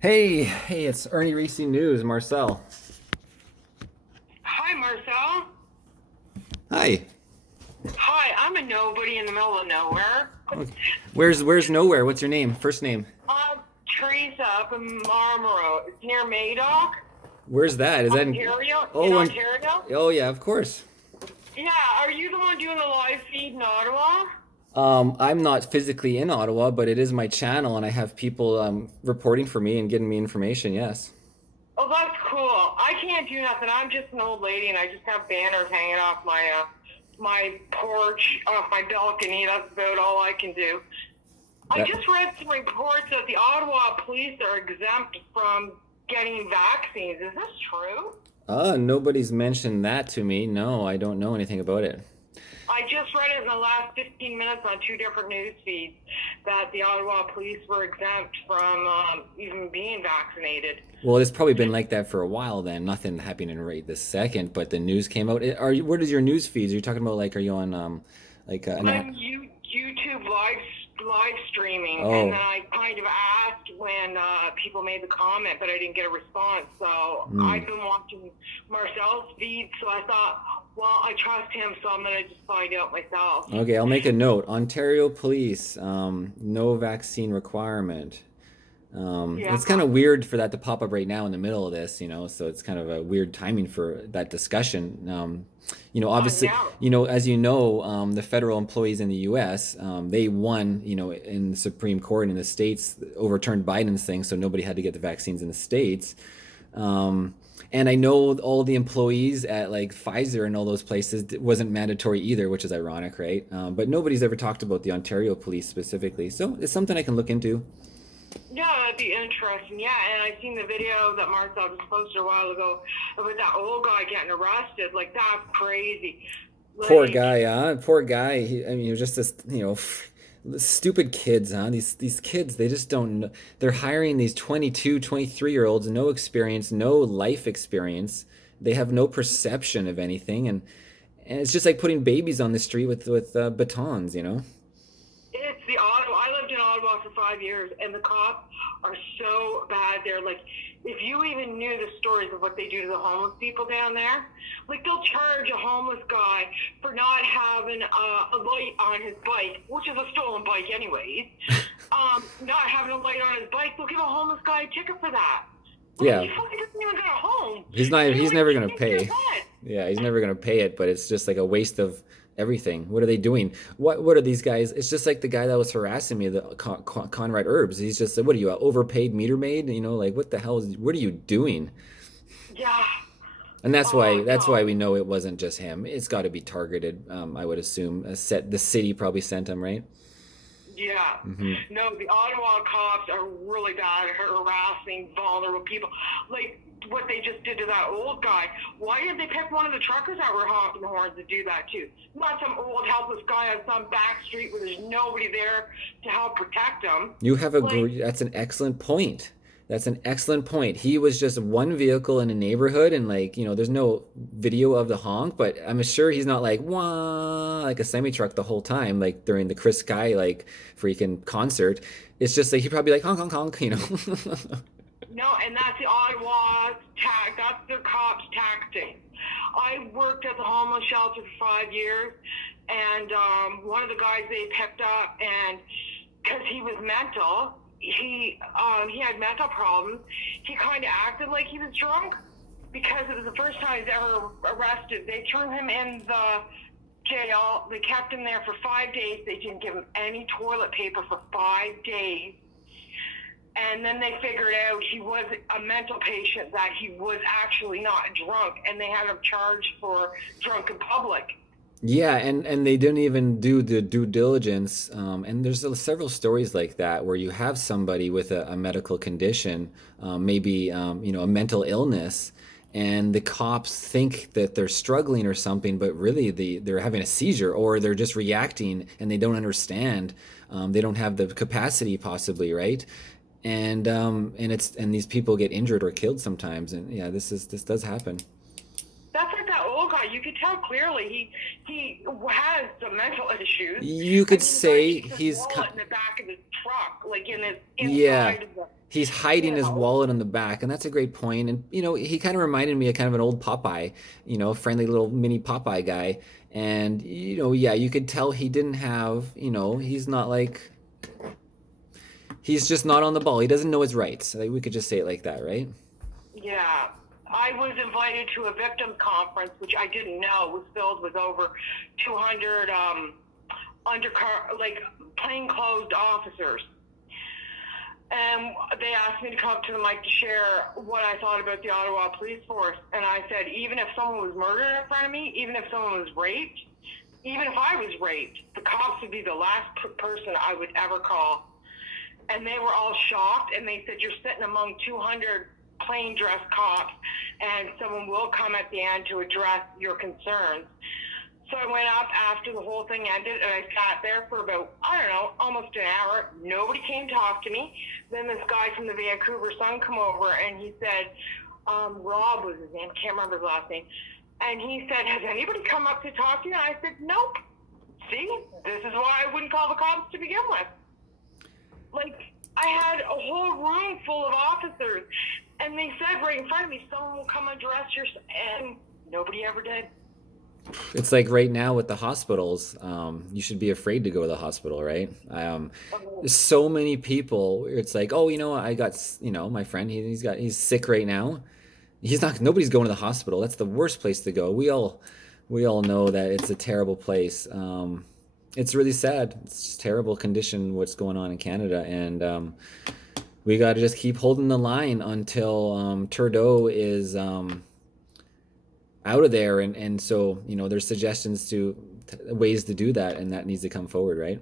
Hey, it's Irnieracing News, Marcel. Hi, Marcel. Hi. Hi, I'm a nobody in the middle of nowhere. Okay. Where's nowhere? What's your name? First name? I'm Teresa up in Marmora. It's near Madoc, Where's that? Is that in? Ontario. In Oh, Ontario. oh yeah, of course. Yeah, are you the one doing the live feed in Ottawa? I'm not physically in Ottawa, but it is my channel, and I have people reporting for me and getting me information. Yes. Oh, that's cool. I can't do nothing. I'm just an old lady, and I just have banners hanging off my porch, off my balcony. That's about all I can do. I That. just read some reports that the Ottawa police are exempt from getting vaccines. Is this true? Nobody's mentioned that to me. No, I don't know anything about it. I just read it in the last 15 minutes on two different news feeds that the Ottawa police were exempt from even being vaccinated. Well, it's probably been like that for a while then. Nothing happening right this second, but the news came out. What is your news feeds? Are you talking about like are you on like an app? I'm YouTube live streaming, and Oh. then I kind of asked when people made the comment, but I didn't get a response. So Hmm. I've been watching Marcel's feed, so I thought, well, I trust him, so I'm gonna just find out myself. Okay, I'll make a note. Ontario Police, no vaccine requirement. Yeah. It's kind of weird for that to pop up right now in the middle of this, so it's kind of a weird timing for that discussion. Obviously, Now. as you know, the federal employees in the U.S., they won, in the Supreme Court in the states, overturned Biden's thing, so nobody had to get the vaccines in the states. Um, and I know all the employees at like Pfizer and all those places wasn't mandatory either, which is ironic, right? But nobody's ever talked about the Ontario police specifically, so it's something I can look into. Yeah, that'd be interesting. Yeah, and I seen the video that Marcel just posted a while ago about that old guy getting arrested. Like, that's crazy. Poor Like, guy, huh? Poor guy. I mean, he was just this, stupid kids, huh? These kids, they just don't know. They're hiring these 22, 23-year olds, no experience, no life experience. They have no perception of anything, and it's just like putting babies on the street with batons. it's the Ottawa. I lived in Ottawa for 5 years, and the cops are so bad there. Like, if you even knew the stories of what they do to the homeless people down there, like they'll charge a homeless guy for not having a light on his bike, which is a stolen bike anyways. Not having a light on his bike, they'll give a homeless guy a ticket for that. Like, Yeah, he fucking doesn't even got a home. he's not. You're He's like, never you gonna think you're pay. what? Yeah, he's never gonna pay it. But it's just like a waste of everything. What are they doing? What are these guys? It's just like the guy that was harassing me, the Conrad Herbs. He's just like, what are you, a overpaid meter maid? Like what the hell is? What are you doing? Yeah. And that's Oh, why that's why no. we know it wasn't just him. It's got to be targeted. I would assume. The city probably sent him, right? Yeah. Hmm. No, the Ottawa cops are really bad at harassing vulnerable people. Like what they just did to that old guy. Why didn't they pick one of the truckers that were honking the horns to do that too? Not some old helpless guy on some back street where there's nobody there to help protect him. You have a Like, great. That's an excellent point. That's an excellent point. He was just one vehicle in a neighborhood, and like there's no video of the honk, but I'm sure he's not like wah like a semi truck the whole time, like during the Chris Sky like freaking concert. It's just like he probably like honk honk honk. no, and that's the Ottawa tact. That's their cops' tactic. I worked at the homeless shelter for 5 years, and one of the guys they picked up, and because he was mental, he had mental problems. He kind of acted like he was drunk because it was the first time he's ever arrested. They turned him in the jail. They kept him there for 5 days. They didn't give him any toilet paper for 5 days. And then they figured out he was a mental patient, that he was actually not drunk, and they had him charged for drunk in public. Yeah, and they didn't even do the due diligence. And there's several stories like that where you have somebody with a medical condition, maybe a mental illness, and the cops think that they're struggling or something, but really they're having a seizure or they're just reacting and they don't understand. They don't have the capacity, possibly, right? And these people get injured or killed sometimes. And yeah, this does happen. That's like that old guy. You could tell clearly he has some mental issues. You could say his he's wallet in the back of his truck, like in his yeah, inside of the, he's hiding you his know. wallet on the back, and that's a great point. And he kind of reminded me of kind of an old Popeye, friendly little mini Popeye guy. And yeah, you could tell he didn't have, he's not like he's just not on the ball. He doesn't know his rights. Like, we could just say it like that, right? Yeah. I was invited to a victims conference, which I didn't know was filled with over 200 like plainclothes officers. And they asked me to come up to the mic to share what I thought about the Ottawa Police Force. And I said, even if someone was murdered in front of me, even if someone was raped, even if I was raped, the cops would be the last person I would ever call. And they were all shocked, and they said, you're sitting among 200 plain dressed cops, and someone will come at the end to address your concerns. So I went up after the whole thing ended, and I sat there for about, I don't know, almost an hour. Nobody came to talk to me. Then this guy from the Vancouver Sun come over, and he said, Rob was his name, can't remember his last name. And he said, has anybody come up to talk to you? And I said, nope. See, this is why I wouldn't call the cops to begin with. Like, I had a whole room full of officers, and they said right in front of me, someone will come address your, and nobody ever did. It's like right now with the hospitals, you should be afraid to go to the hospital, right? There's so many people. It's like, oh, I got, my friend, he's sick right now. Nobody's going to the hospital. That's the worst place to go. We all know that it's a terrible place. It's really sad. It's just terrible condition what's going on in Canada, and we got to just keep holding the line until Trudeau is out of there, and so there's suggestions to ways to do that, and that needs to come forward, right?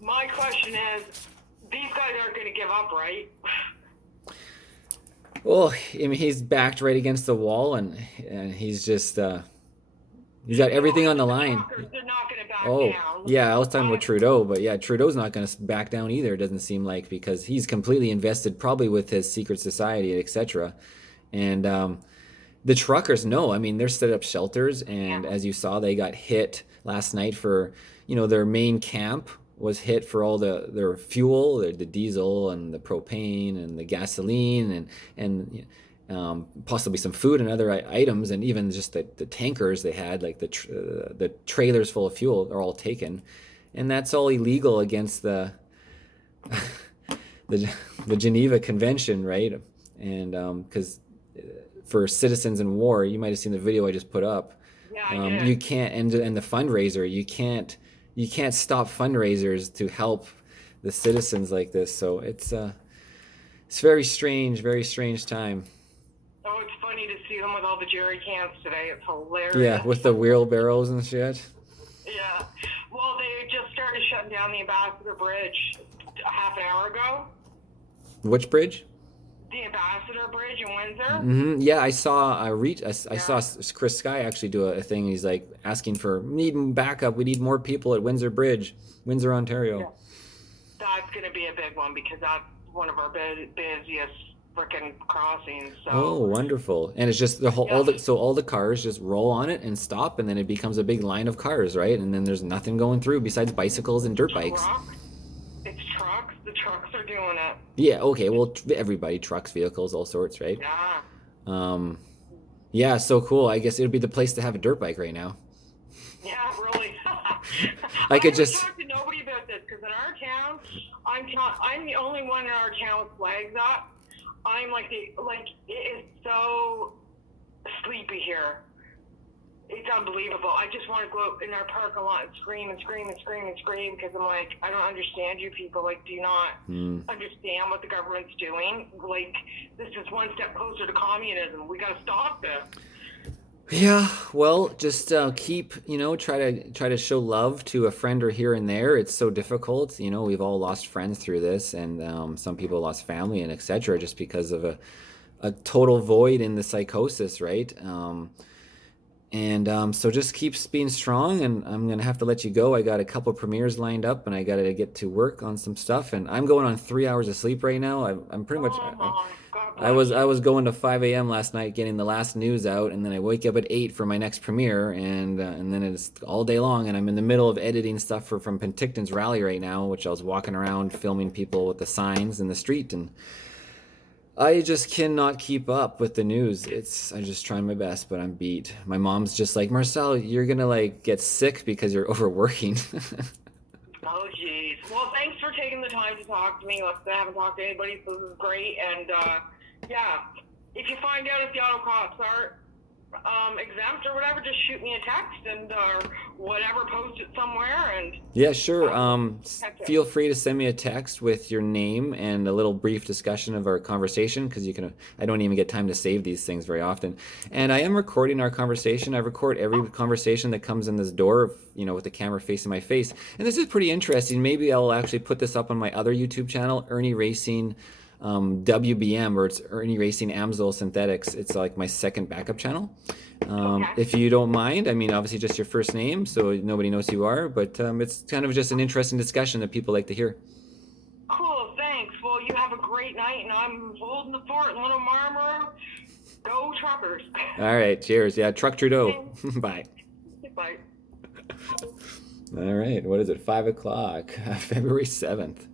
My question is, these guys aren't going to give up, right? Well, I mean, he's backed right against the wall, and he's just he's got everything on the line. They're not going to back down. Yeah, I was talking about Trudeau, but yeah, Trudeau's not going to back down either, it doesn't seem like, because he's completely invested probably with his secret society, etc. And the truckers, no, I mean, they're set up shelters, and as you saw, they got hit last night for, their main camp was hit for all their fuel, the diesel and the propane and the gasoline and possibly some food and other items, and even just the tankers they had, like the trailers full of fuel, are all taken, and that's all illegal against the Geneva Convention, right? And because for citizens in war, you might have seen the video I just put up. Yeah, you can't, and the fundraiser, you can't stop fundraisers to help the citizens like this. So it's very strange time. Oh, it's funny to see them with all the jerry cans today. It's hilarious. Yeah, with the wheelbarrows and shit. Yeah. Well, they just started shutting down the Ambassador Bridge half an hour ago. Which bridge? The Ambassador Bridge in Windsor. Mm-hmm. Yeah, I saw I saw Chris Sky actually do a thing. He's like asking for need backup. We need more people at Windsor Bridge, Windsor, Ontario. Yeah. That's going to be a big one because that's one of our busiest freaking crossings. So. Oh, wonderful! And it's just the whole all the cars just roll on it and stop, and then it becomes a big line of cars, right? And then there's nothing going through besides bicycles and dirt bikes. It's trucks. The trucks are doing it. Yeah. Okay. Well, everybody, trucks, vehicles, all sorts, right? Yeah. Yeah. So cool. I guess it would be the place to have a dirt bike right now. Yeah, really. I could just talk to nobody about this because in our town, I'm the only one in our town with flags up. I'm it is so sleepy here. It's unbelievable. I just want to go out in our parking lot and scream and scream and scream and scream because I'm like, I don't understand you people. Like, do you not understand what the government's doing? Like, this is one step closer to communism. We got to stop this. Yeah, well, just keep, try to show love to a friend or here and there. It's so difficult. We've all lost friends through this, and some people lost family and etc. just because of a total void in the psychosis, right? And so just keeps being strong, and I'm gonna have to let you go. I got a couple premieres lined up, and I got to get to work on some stuff. And I'm going on 3 hours of sleep right now. I'm pretty much. Oh, God I bless was I you. was going to 5 a.m. last night getting the last news out, and then I wake up at 8 for my next premiere, and then it's all day long, and I'm in the middle of editing stuff from Penticton's rally right now, which I was walking around filming people with the signs in the street, and I just cannot keep up with the news. I'm just trying my best, but I'm beat. My mom's just like, Marcel, you're gonna like get sick because you're overworking. Oh, geez. Well, thanks for taking the time to talk to me. Like I haven't talked to anybody, so this is great. And, yeah, if you find out if the auto cops are exempt or whatever, just shoot me a text and whatever, post it somewhere, and Yeah, sure. catch it. Feel free to send me a text with your name and a little brief discussion of our conversation because you can. I don't even get time to save these things very often, and I am recording our conversation. I record every conversation that comes in this door, with the camera facing my face. And this is pretty interesting. Maybe I'll actually put this up on my other YouTube channel, Irnie Racing. WBM, or it's Irnie Racing Amsoil Synthetics. It's like my second backup channel. Okay. If you don't mind, I mean, obviously just your first name, so nobody knows who you are, but it's kind of just an interesting discussion that people like to hear. Cool, thanks. Well, you have a great night, and I'm holding the fort in Little Marmora. Go Truckers. All right, cheers. Yeah, Truck Trudeau. Bye. Bye. All right, what is it? 5 o'clock, February 7th.